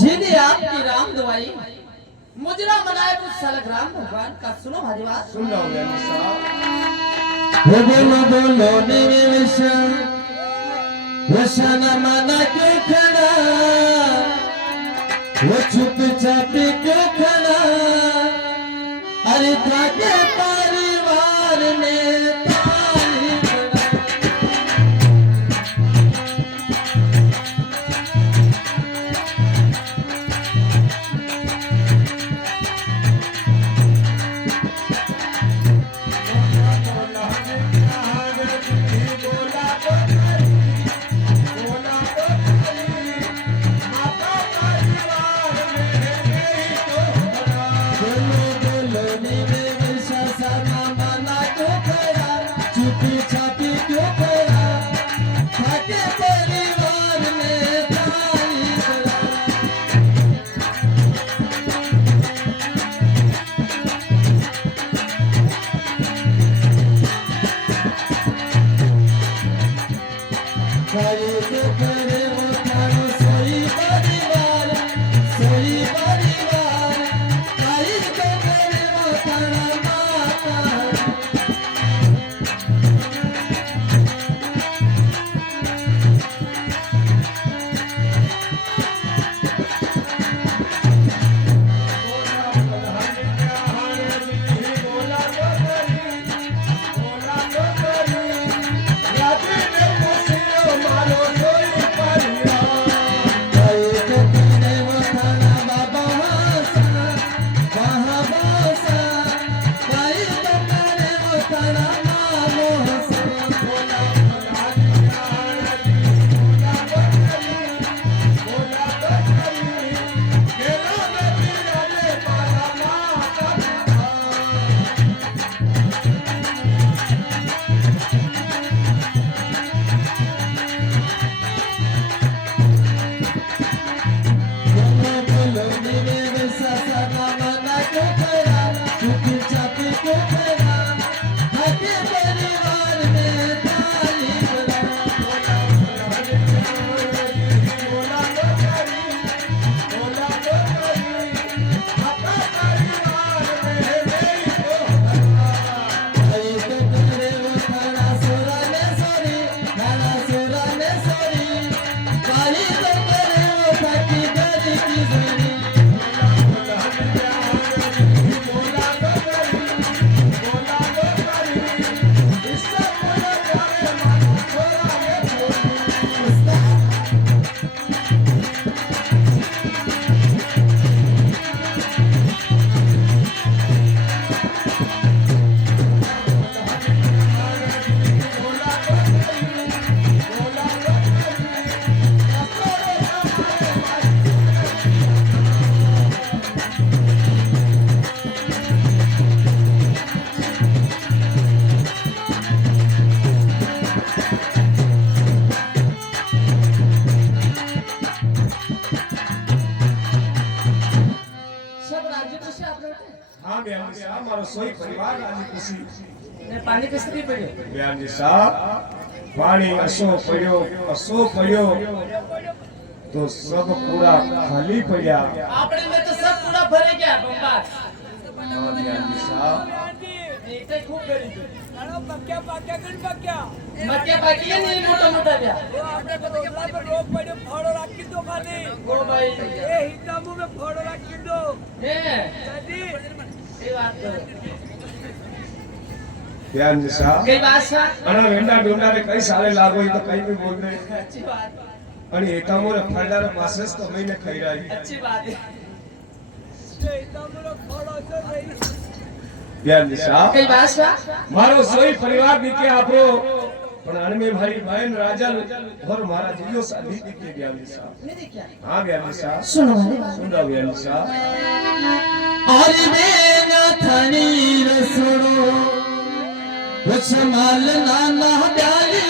जिन्हें आपकी राम दवाई मुजरा मनाए कुछ सलग राम भगवान का सुनो हमारी बात। सुन रहा हूँ बोलो बोलो निवेश वशन मना के खड़ा वो चुप चाप के खड़ा अरे ताके परिवार में ताली खड़ा। सोई परिवार आज खुशी ने पानी किसरी पड़ियो बयान जी साहब पानी असो पड़ियो तो सब पूरा खाली पड़ा आपने में तो सब पूरा भरे गया बम्बा बयान जी साहब इतने खूब गरी अरे पक्का पक्का मक्के बाकी है नहीं मोटा मोटा गया वो आपने को रोकला पर रोक पड़े फोड़ो रखी दो खाली ओ भाई ए हिसाबों में फोड़ो रखी दो है दादी ये बात तो बयान जी साहब कई बात सा अना वेंडा डोंडा रे कई साले लागो तो कई भी बोल दे अच्छी बात आणि एका मोर फायदा मासेस तो महीने खाई रही अच्छी बात है ए हिसाबों में फोड़ो से रही बयान जी साहब कई बात सा मारो सोई परिवार दिखे आपरो पण अणमे भारी बहन राजल और मारा जियो शादी दिखे बयान जी साहब मेरे क्या हां बयान जी साहब सुनो हमारी बात सुन रहा बयान जी साहब और बेना था वो संभालना ना प्यारी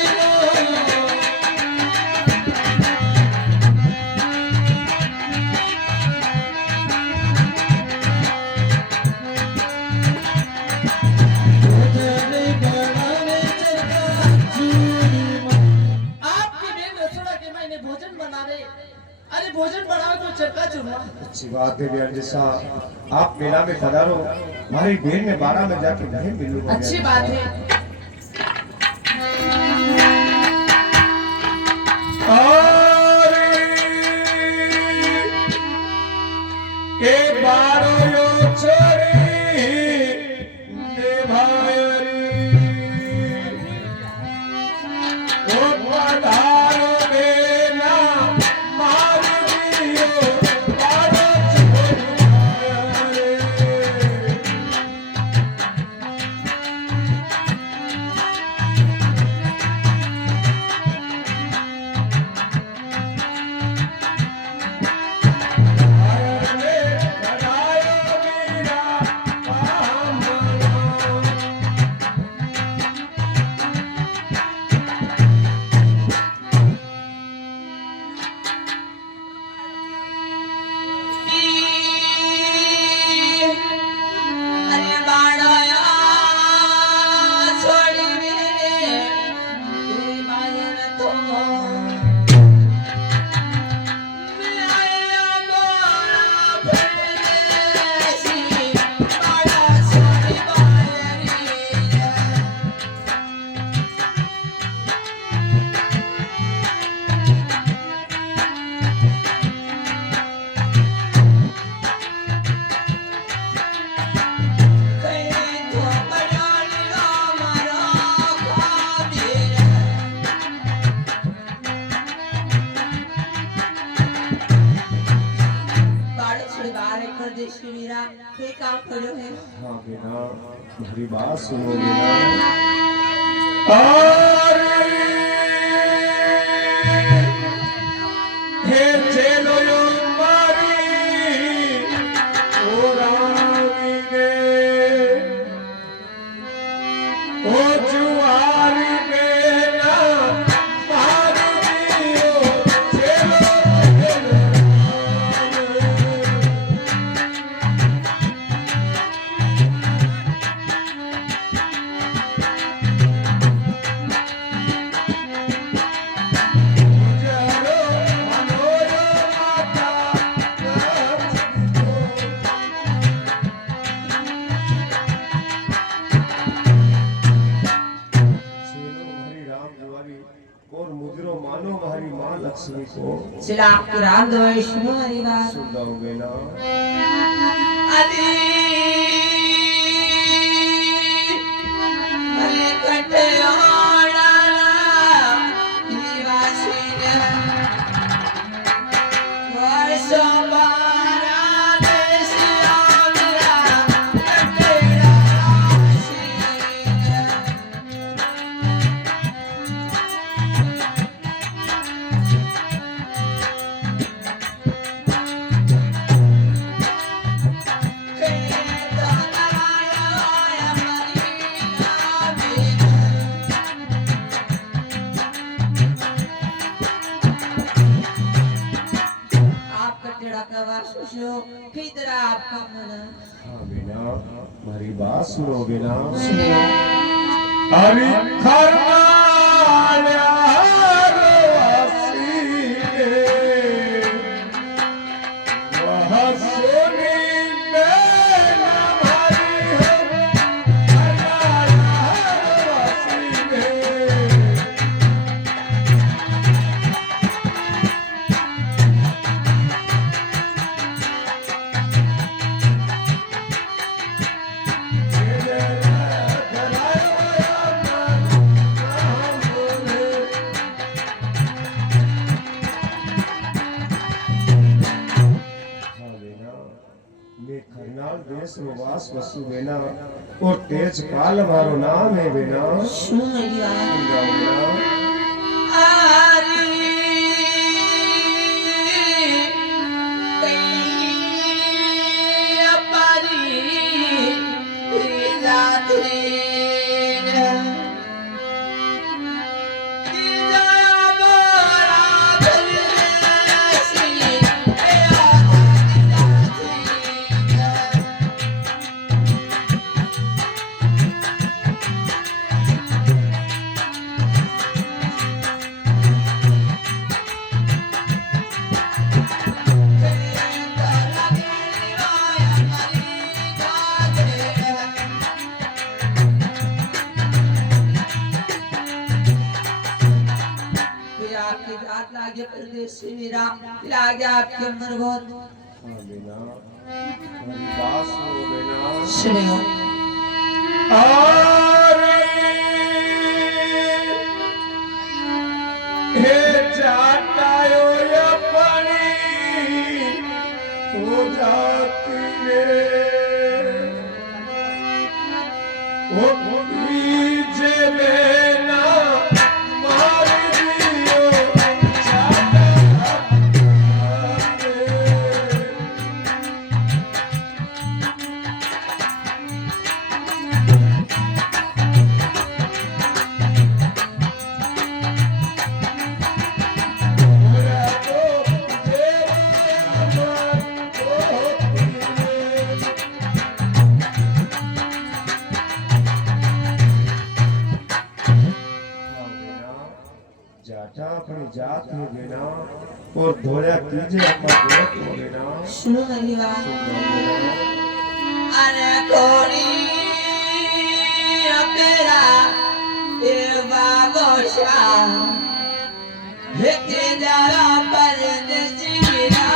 अरे भोजन बनाओ तो चक्का चूरमा। अच्छी बात है बयान जी साहब, आप मेला में पधारो, हमारी बहन ने 12 में जाके नहीं मिलूंगा। अच्छी बात है। के बारो यो छोरी ने भायरी ओ पधारो बेना मार दियो बारो छोरी। काम करो है। हाँ बेटा, मेरी बात सुनो बेटा। और हे चलो यो मारी ओ रावीगे ओ जुआरी बेना मार दियो चलो और मुजरो मानो हमारी माँ लक्ष्मी को चला आपकी रात वैष्णो हरी बात सुन दोगे ना। अरे भले कटोरा निवासी ने वर्षों बारा देश आमरा कटोरा आपका मना। हाँ बेना, हमारी बात सुनो बेना। सुनो। हरि खरमाल्या वासी गे, वह सोनी बेना भाई हो, खरमाल्या वासी गे। करनाल देश वास वसु बेना और तेज पाल मारो नाम है बेना। सुन मेरी बात। आरी कई अपारी रात्रि परदेसी वीरा लागे आपके अंदर बहुत हाँ बेना हमारी बात सुनो बेना सुनियो अरे हे जाटायो या पानी हो जाती रे ओ बीजे बेना मार दियो जाटा जाटा अपनी जात में बेना और धोया कीजे अपना गोत में बेना सुनो मेरी बात अरे कोनी तेरा ये बागोशा लेके जरा परदेसी वीरा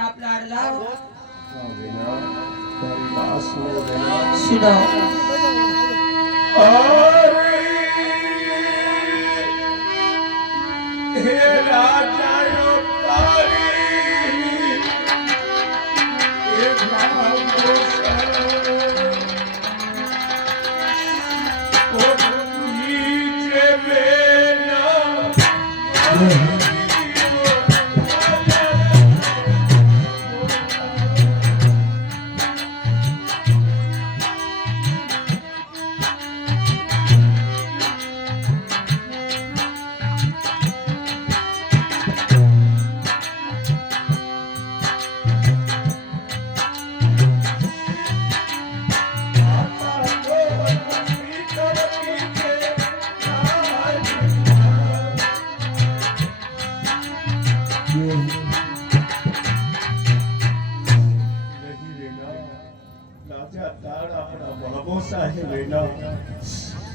आप लाडला हाँ बेना हमारी बात सुनो बेना सुनो अरे हे राजा यो तारी हे भावोसा ओ बीजे बेना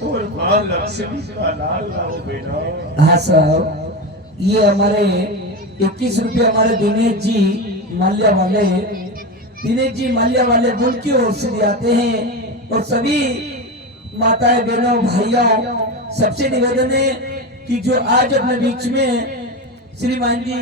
और मां लक्ष्मी का लाल लाओ बेटा हाँ साहब ये हमारे 21 रुपये हमारे दिनेश जी माल्या वाले गुल की ओर से आते हैं और सभी माताएं बहनों भाइयों सबसे निवेदन है कि जो आज अपने बीच में श्रीमान जी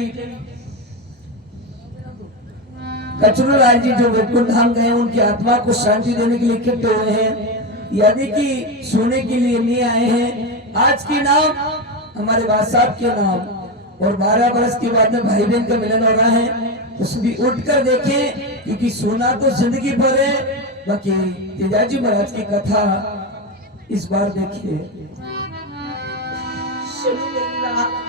कचरू लाल जी जो वैकुंठ धाम गए उनकी आत्मा को शांति देने के लिए इकट्ठे हुए हैं यानी कि सोने के लिए नहीं आए हैं आज की नाम हमारे बाद साहब के नाम और 12 बरस के बाद में भाई बहन का मिलन हो रहा है तो सभी उठ कर देखें क्योंकि सोना तो जिंदगी भर है बाकी तेजाजी महाराज की कथा इस बार देखिए सुनो मेरी बात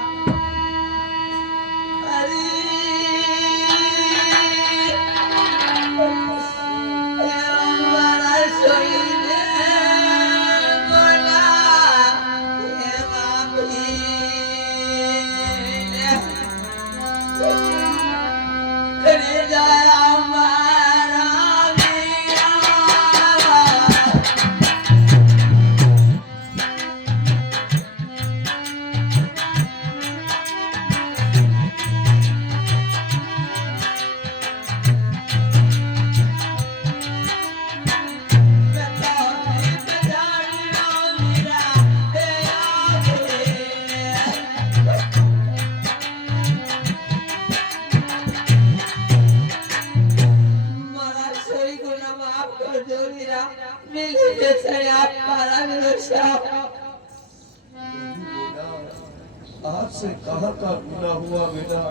आपसे कहाँ का गुनाह हुआ बेटा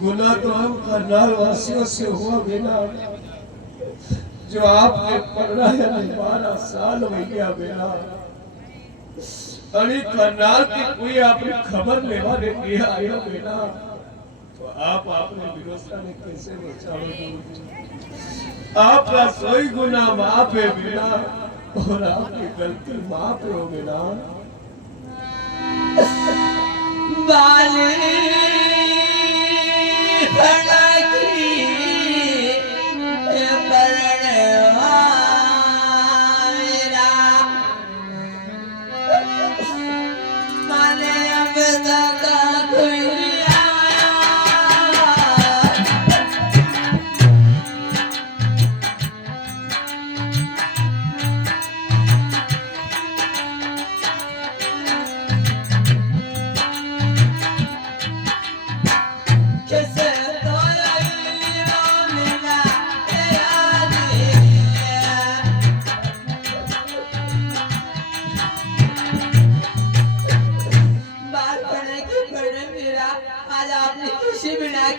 गुनाह तो हम करनाल वासियों से हुआ बेटा जो आपने 15 या 12 साल हो गया बेटा अरे करनाल की कोई आपने खबर लेवा ने किया आयो बेटा तो आप आपने व्यवस्था ने कैसे बचाओगे आपका सोई गुना माफ है बेटा और आपकी गलती माफ हो बेटा बाली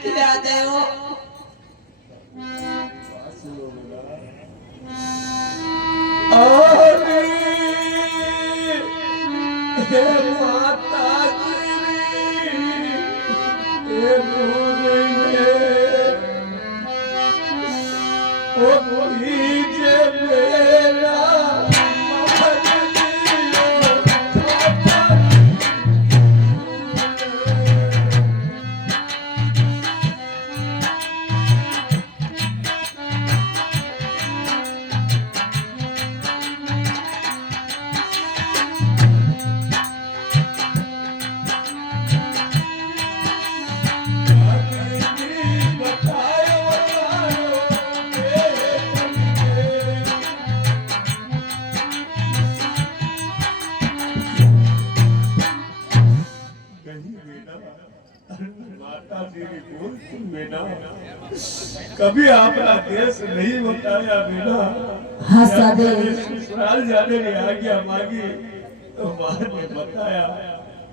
खिलाते हो माता कभी आपका देश नहीं बताया बेटा हाँ सादे ससुराल जाने की आज्ञा मांगी तो मां ने बताया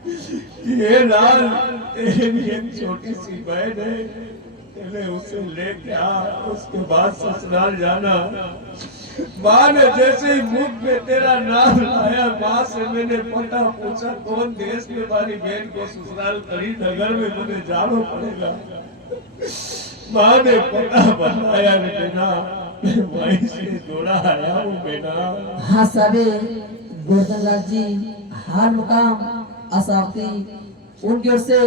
कि ये लाल तेरे लिए एक छोटी सी बहन है तेरे उसे लेके आ उसके बाद ससुराल जाना मां ने जैसे ही मुख में तेरा नाम लाया मां से मैंने पता पूछा कौन देश में हमारी बहन को ससुराल करी नगर में मुझे जाना पड़ेगा मां ने पता बताया बेटा मैं वहीं से दौड़ा आया हूँ बेटा हाँ साबे गोवर्धन लाल जी हाल मुकाम असाफ्ती उनकी ओर से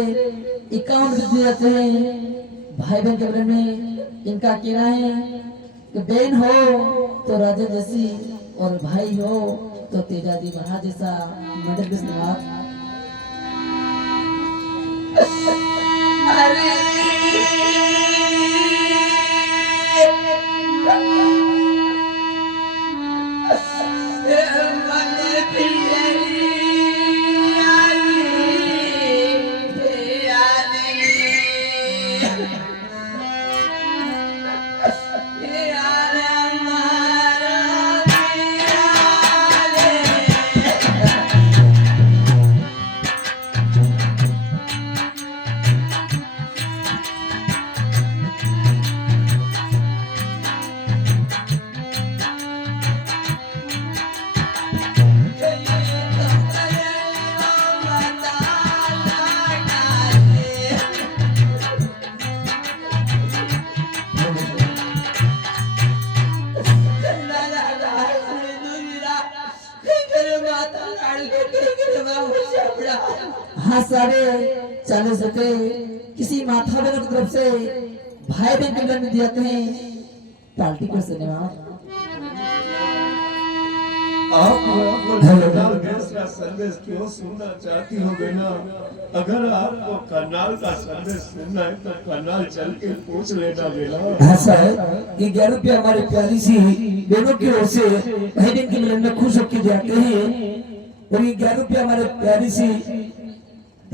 51 विधि रहते हैं भाई बहन के बारे में इनका कहना है कि बहन हो तो राजा जैसी और भाई हो तो तेजाजी महाराज जैसा मदद विस्तार हाँ सारे चालीस रुपए किसी माथा बहन की तरफ से भाई बहन के में दिए हैं पार्टी को धन्यवाद आप देश का संदेश क्यों सुनना चाहती हो बेटा अगर आपको करनाल का संदेश सुनना है तो करनाल चल के पूछ लेना बेटा ऐसा है कि 11 रुपया हमारी प्यारी सी बहनों की ओर से भाई बहन के मिलन में खुश होकर जाते हैं और ये 11 रुपया हमारे प्यारी सी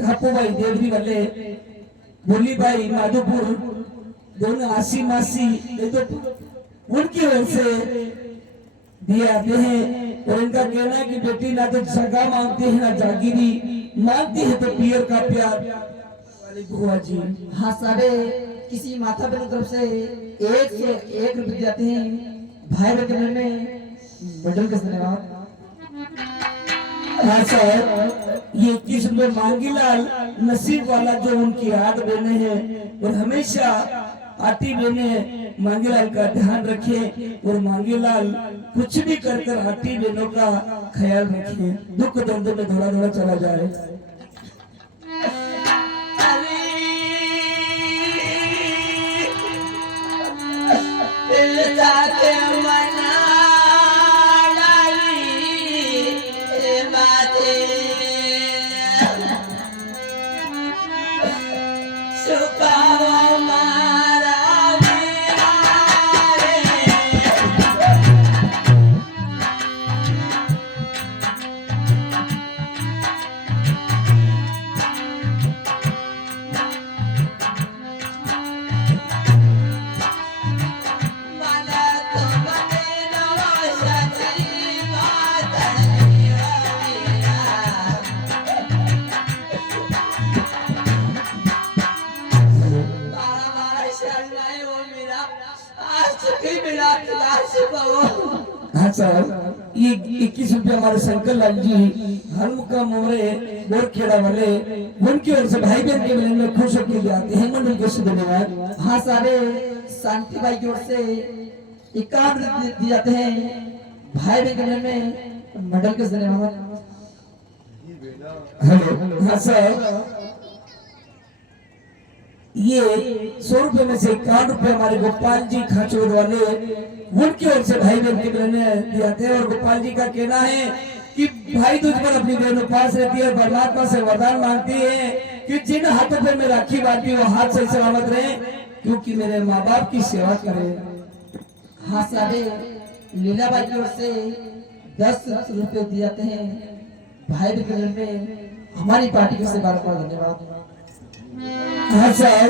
धापो भाई देवरी वाले बोली भाई माधोपुर दोनों आसी मासी तो उनकी ओर से दिया आते हैं और इनका कहना है कि बेटी ना तो जगह मांगती है ना जागीरी मांगती है तो पियर का प्यार वाली बुआ जी हाँ सारे किसी माता बहन की तरफ से 101 रुपए देते हैं भाई के कमरे में बंडल किस धन्यवाद। हाँ सर, ये 21 रुपए मांगीलाल नसीब वाला जो उनकी 8 बहनें हैं और हमेशा आती बहनें मांगीलाल का ध्यान रखें और मांगीलाल कुछ भी कर कर आती बहनों का ख्याल रखें, दुख दर्द में थोड़ा थोड़ा चला जाए। हाँ सर, ये 21 रुपये हमारे शंकर लाल जी हनुका मोरे गोरखेड़ा वाले उनकी ओर से भाई बहन के मिलन में खुश होकर जाते हैं, मंडल को से धन्यवाद। हाँ सारे शांति भाई की ओर से 51 रुपये दिए जाते हैं भाई बहन के मिलन में, मंडल को धन्यवाद। हेलो, हाँ सर, ये 100 रुपए में से 51 रुपए हमारे गोपाल जी खाचोर वाले उनकी ओर से भाई बहन के मिलन दिए हैं और गोपाल जी का कहना है कि भाई तुझ पर अपनी बहनों पास रहती है, परमात्मा से वरदान मांगती है कि जिन हाथों पे मैं राखी बांधती वो हाथ से सलामत रहे, क्योंकि मेरे माँ बाप की सेवा करे। हाँ सारे लीलाबाई की ओर से 10 रुपए दिए जाते हैं भाई बहन के मिलन में, हमारी पार्टी की से बार-बार धन्यवाद। हाँ सर,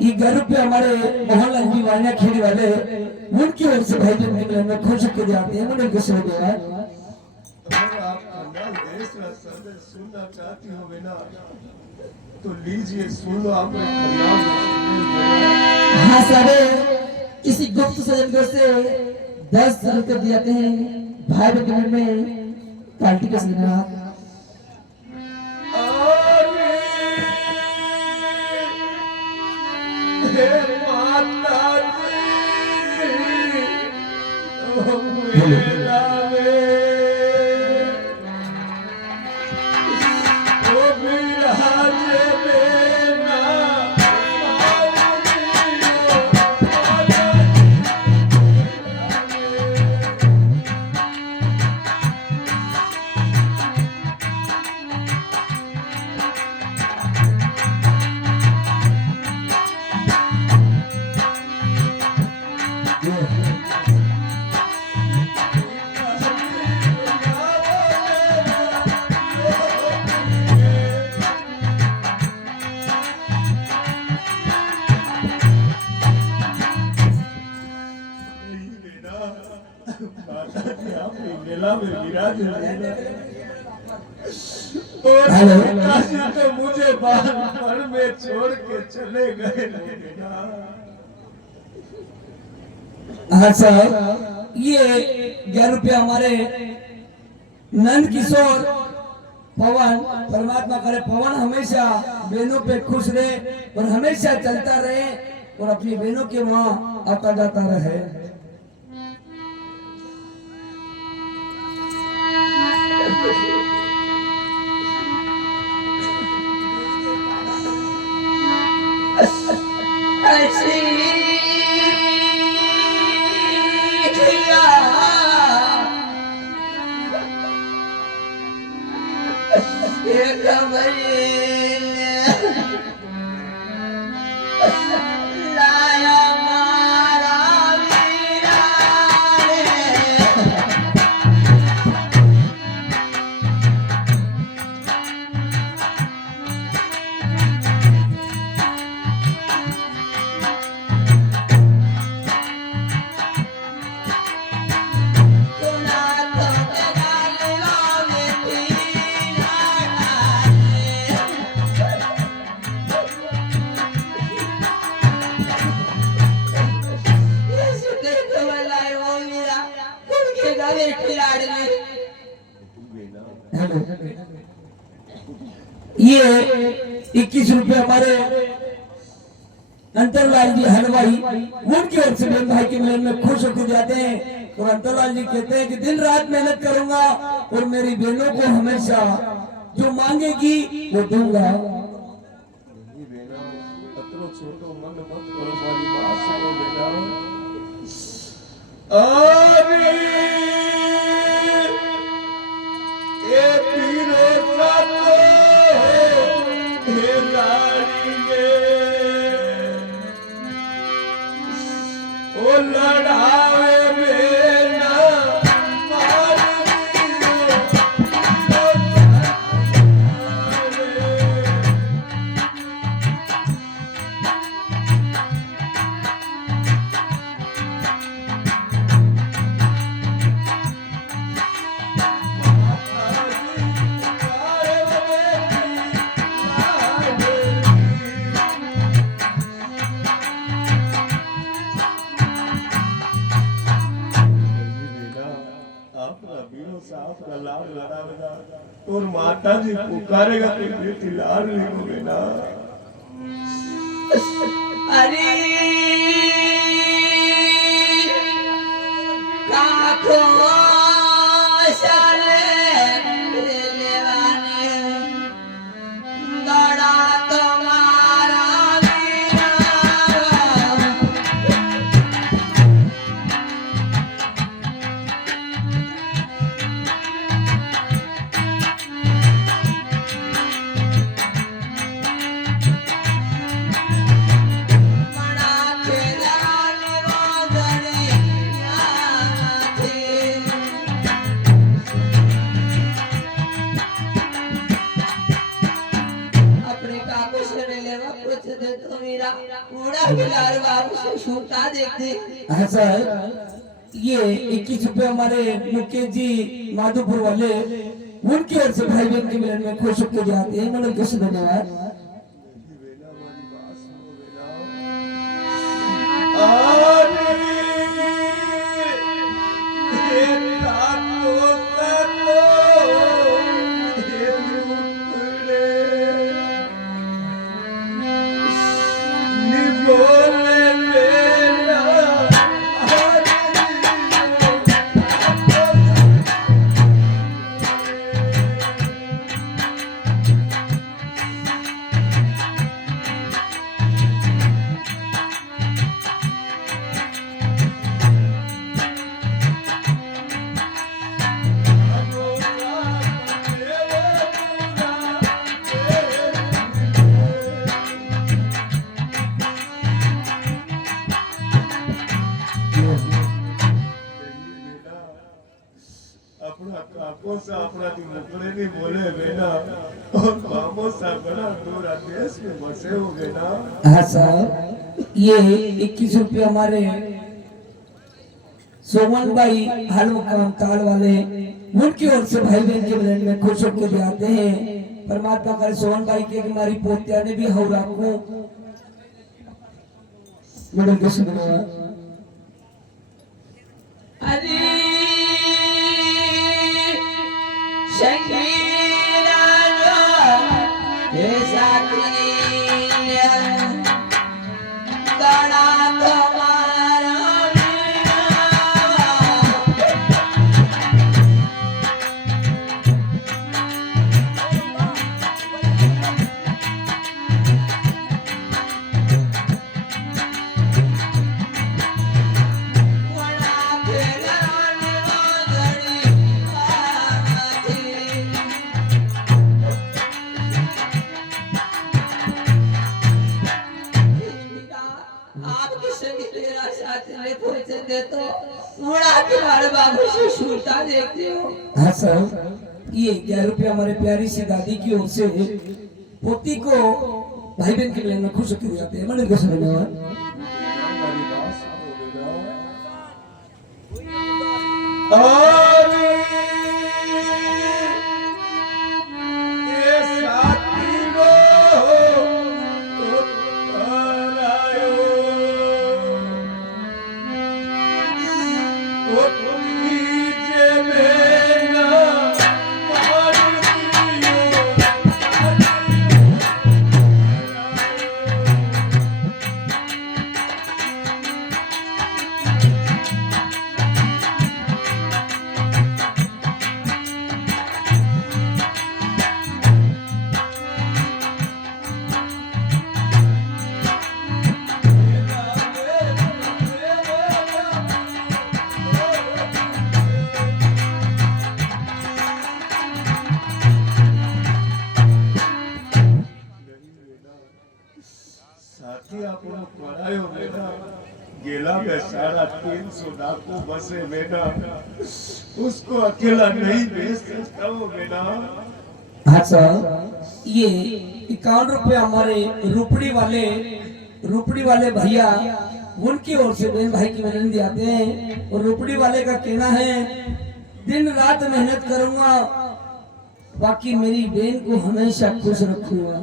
ये 11 रुपये हमारे मोहनलाल जी वाइना खेड़ी वाले उनकी ओर से भाई बहन के मिलन में खुश होकर जाते हैं, मंडल को शुरू किया। अगर आप खंडाल देश का संदेश सुनना चाहती हो बेटा तो लीजिए, सुन लो। आप हाँ सारे किसी गुप्त सज्जन की ओर से 10 रुपए दिए जाते हैं भाई बहन के मिलन में, पार्टी के धन्यवाद। माता जी आपने मेला में विराज और तो मुझे बाहर में छोड़ के चले गए। हाँ सर, ये 11 रुपया हमारे नंद किशोर पवन, परमात्मा करे पवन हमेशा बहनों पे खुश रहे और हमेशा चलता रहे और अपनी बहनों के वहाँ आता जाता रहे। ये 21 रुपए हमारे अंतरलाल जी हलवाई उनकी ओर से बहन भाई के मिलन में खुश होकर जाते हैं। और अंतरलाल जी कहते हैं कि दिन रात मेहनत करूंगा और मेरी बहनों को हमेशा जो मांगेगी वो दूंगा। छोटो मन मत करो, मारी बात सुनो बेटा। अरे ए पीरो सातो हे लाड़ी गे ओ लड़ावे बेना मार और माता जी पुकारेगा तो बेटी लाड लिखोगे ना। अरे काको शाले लेवाने बड़ा तुम्हारा वीरा। ऐसा है। ये 21 रुपए हमारे मुकेश जी माधोपुर वाले उनकी ओर से भाई बहन के मिलन में खुश होकर जाते हैं। मतलब कैसे धन्यवाद। अपना काको सा अपना दी मुकले नहीं बोले बेना और मामो सा बड़ा दूरा देश में बसे हो गए ना। हाँ साहब, ये 21 रुपये हमारे सोमन भाई हलमकाम ताल वाले उनकी ओर से भाई बहन के मिलन में खुश होकर जाते हैं। परमात्मा करे सोमन भाई के हमारी पोतिया ने भी हौरा को मिलन के सुना। अरे शंकीरा जो ये साथी गाना तुम्हारा देखते हो। हाँ सर, ये 11 रुपये हमारे प्यारी सी दादी की ओर से पोती को भाई बहन के मिलन में खुश होकर जाते हैं। मन को धन्यवाद। साथी આપણો પડાયો બેટા गेला में 350 डाकू बसे बेटा उसको अकेला नहीं भेज सकता हूँ बेटा। हाँ सर, ये 51 रुपए हमारे रुपड़ी वाले भैया उनकी ओर से बहन भाई की मिलन दिलाते हैं। और रुपड़ी वाले का कहना है दिन रात मेहनत करूंगा, बाकी मेरी बहन को हमेशा खुश रखूंगा।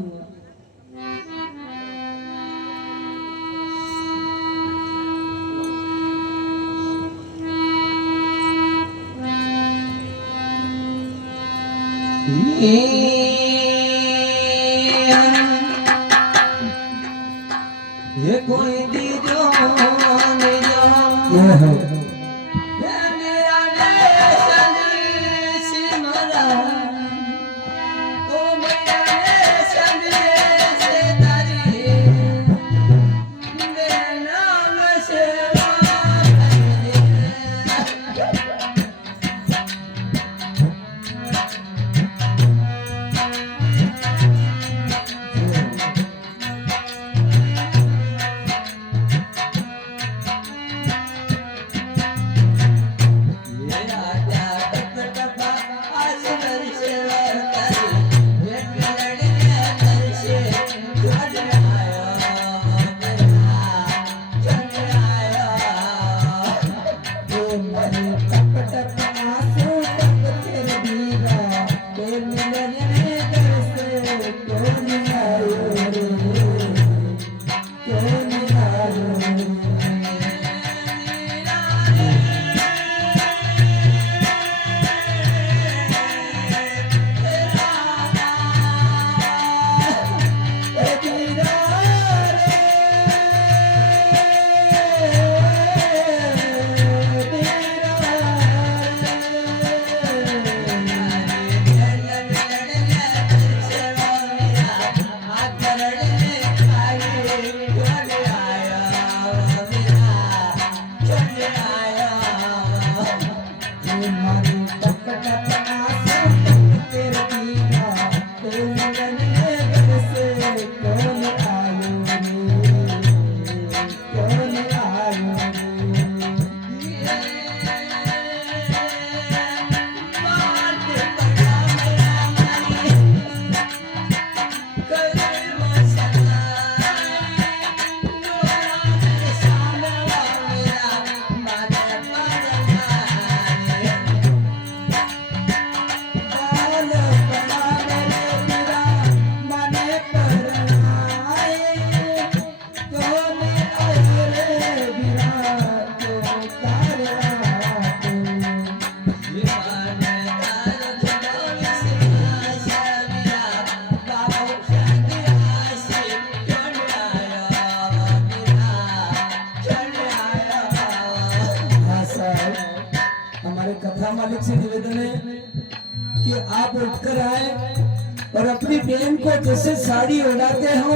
ये कोई दीजो ले जाओ ये है मेरा देशन सिमरा ओ मेरा देशन से तारी मेरा नाम से कथा मालिक से निवेदन है कि आप उठकर आए और अपनी बहन को जैसे साड़ी उड़ाते हो,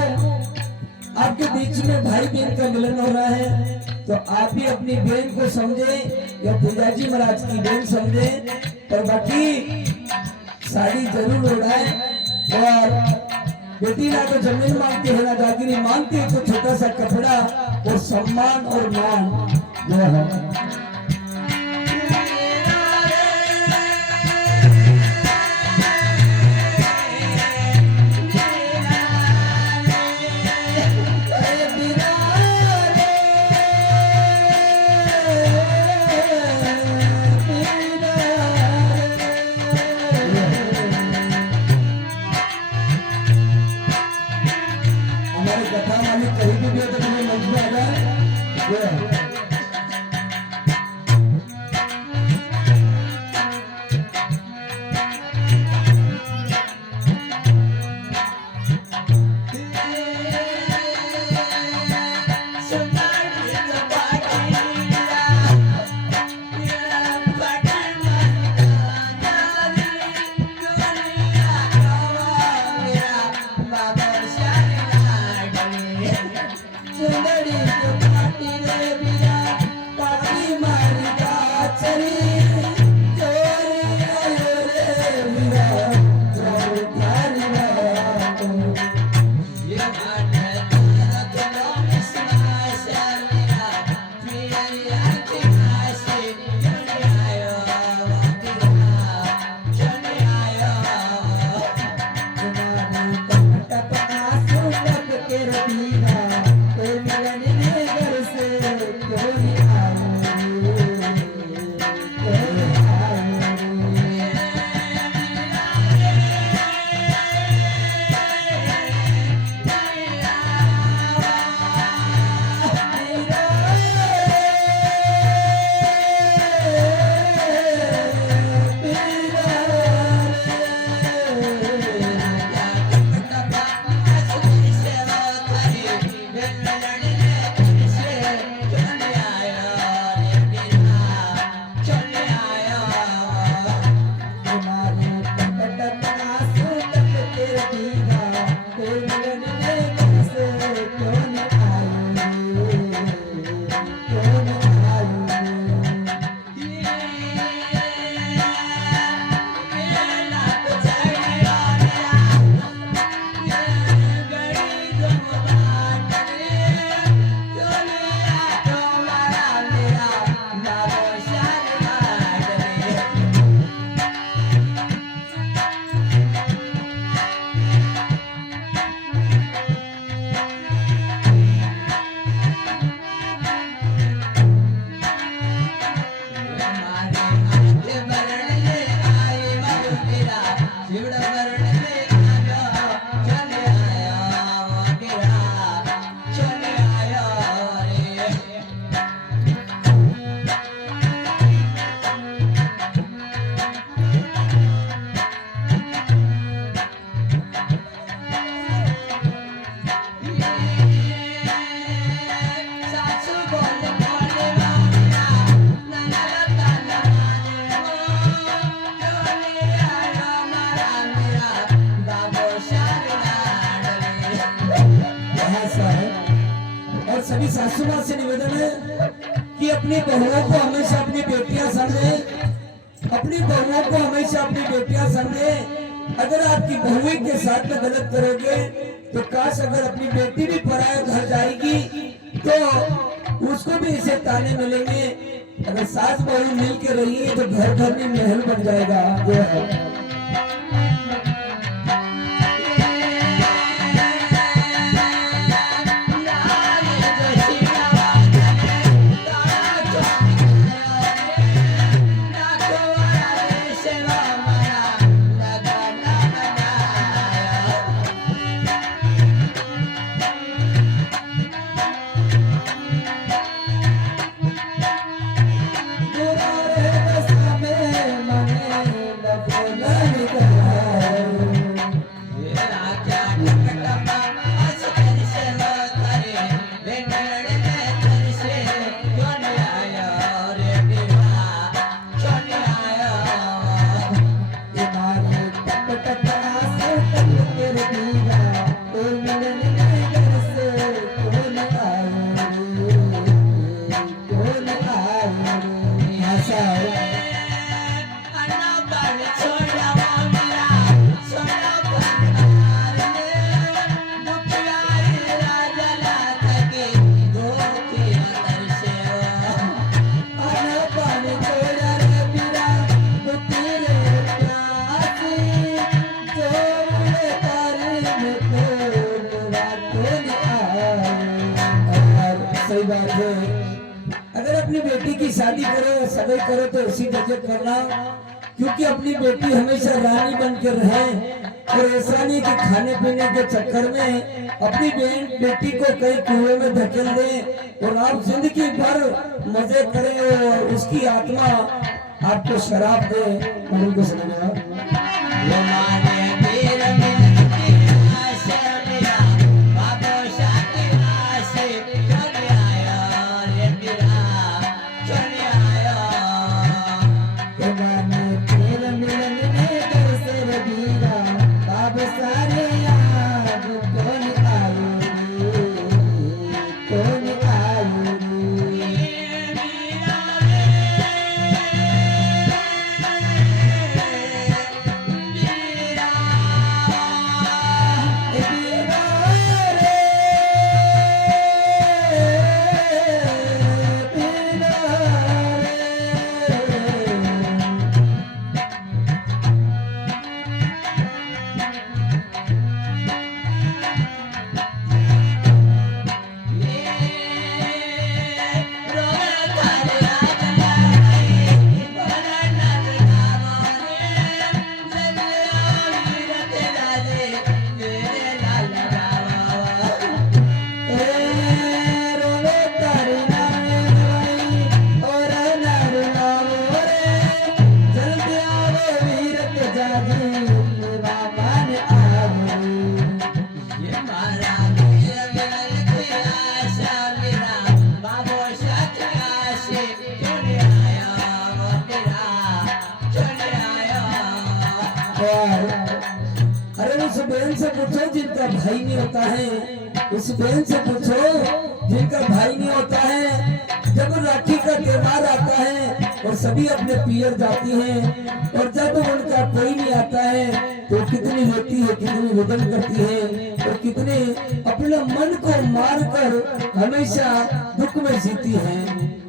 आपके बीच में भाई बहन का मिलन हो रहा है, तो आप भी अपनी बहन को समझे या पूजाजी महाराज की बहन समझे, और बाकी साड़ी जरूर उड़ाए। और बेटी ना तो जमीन मांगती है ना दागिनी मांगती है, तो छोटा सा कपड़ा और सम्मान और मान जो है। ऐसा है। और सभी सासू माँ से निवेदन है कि अपनी बहुओं को हमेशा अपनी बेटियां समझे, अपनी बहुओं को हमेशा अपनी बेटियां समझे। अगर आपकी बहुएं के साथ में गलत करोगे तो काश अगर अपनी बेटी भी पराया घर जाएगी तो उसको भी ऐसे ताने मिलेंगे। अगर सास बहू मिल के रही तो घर घर में महल बन जाएगा। जो है सही बात है। अगर अपनी बेटी की शादी करो सगाई करो तो इसी वजह करना क्योंकि अपनी बेटी हमेशा रानी बन कर रहे। और ऐसा नहीं कि खाने पीने के चक्कर में अपनी बेटी को कई कुएं में धकेल दें और आप जिंदगी भर मजे करें और उसकी आत्मा आपको शराब दे। उनको समझना अरे उस बहन से पूछो जिनका भाई नहीं होता है, उस बहन से पूछो जिनका भाई नहीं होता है। जब राखी का त्योहार आता है और सभी अपने पियर जाती हैं और जब उनका कोई नहीं आता है तो कितनी रोती है, कितनी रुदन करती है और कितने अपने मन को मार कर हमेशा दुख में जीती है।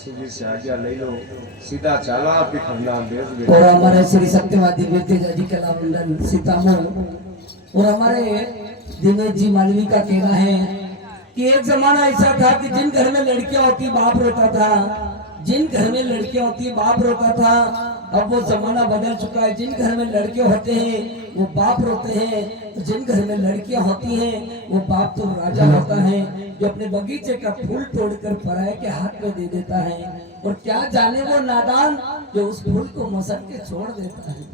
सासू जी से आज्ञा ले लो, सीधा चला आपके खानदान देश और हमारे श्री सत्यवादी वेतेजा जी कला मंडल सीतामढ़ी और हमारे दिनेश जी मालवी का कहना है कि एक जमाना ऐसा था कि जिन घर में लड़कियां होती बाप रोता था, जिन घर में लड़कियां होती बाप रोता था। अब वो जमाना बदल चुका है, जिन घर में लड़के होते हैं वो बाप रोते हैं, जिन घर में लड़कियां होती हैं वो बाप तो राजा होता है जो अपने बगीचे का फूल तोड़कर पराये के हाथ में दे देता है। और क्या जाने वो नादान जो उस फूल को मसल के छोड़ देता है।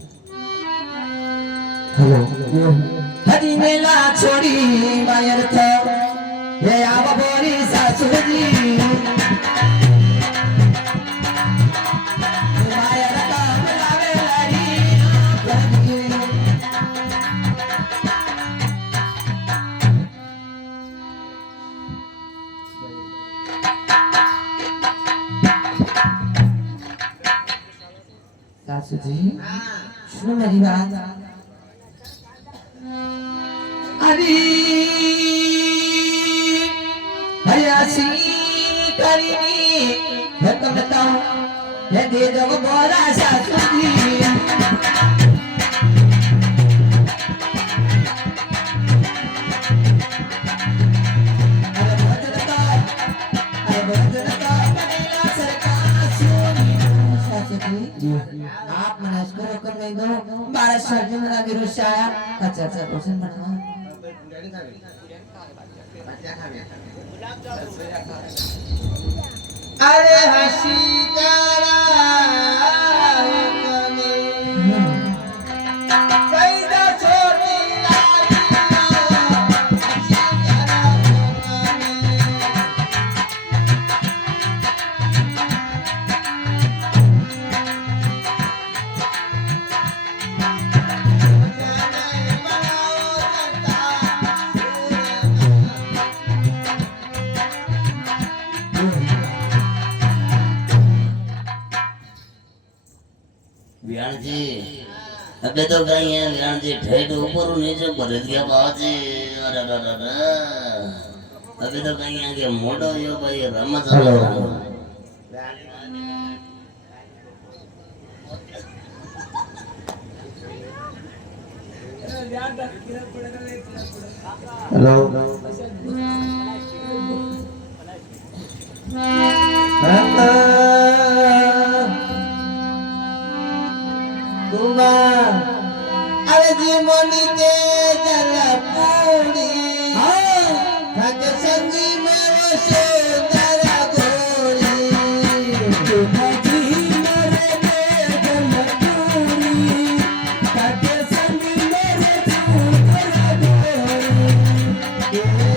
हरी मेला छोड़ी मायर था ये आवा बोरी सासुजी मायर का बुलावे लड़ी सासू जी सुनो मेरी बात। अरे हयासी करीनी है तो बताऊं ये दे दो बोरा सासुजी आप मना इसको रोकन नहीं दो, 12 साल में मेरा विरोध आया। अच्छा अच्छा क्वेश्चन बनवा। अरे हंसी करा कैदा छोटी व्याण जी अबे तो कहीं है व्याण जी ठेठ ऊपर नीचे भर दिया बाजी। अरे अबे तो कहीं है कि मोटो यो भाई रम चलो हेलो अरे जी मोनी के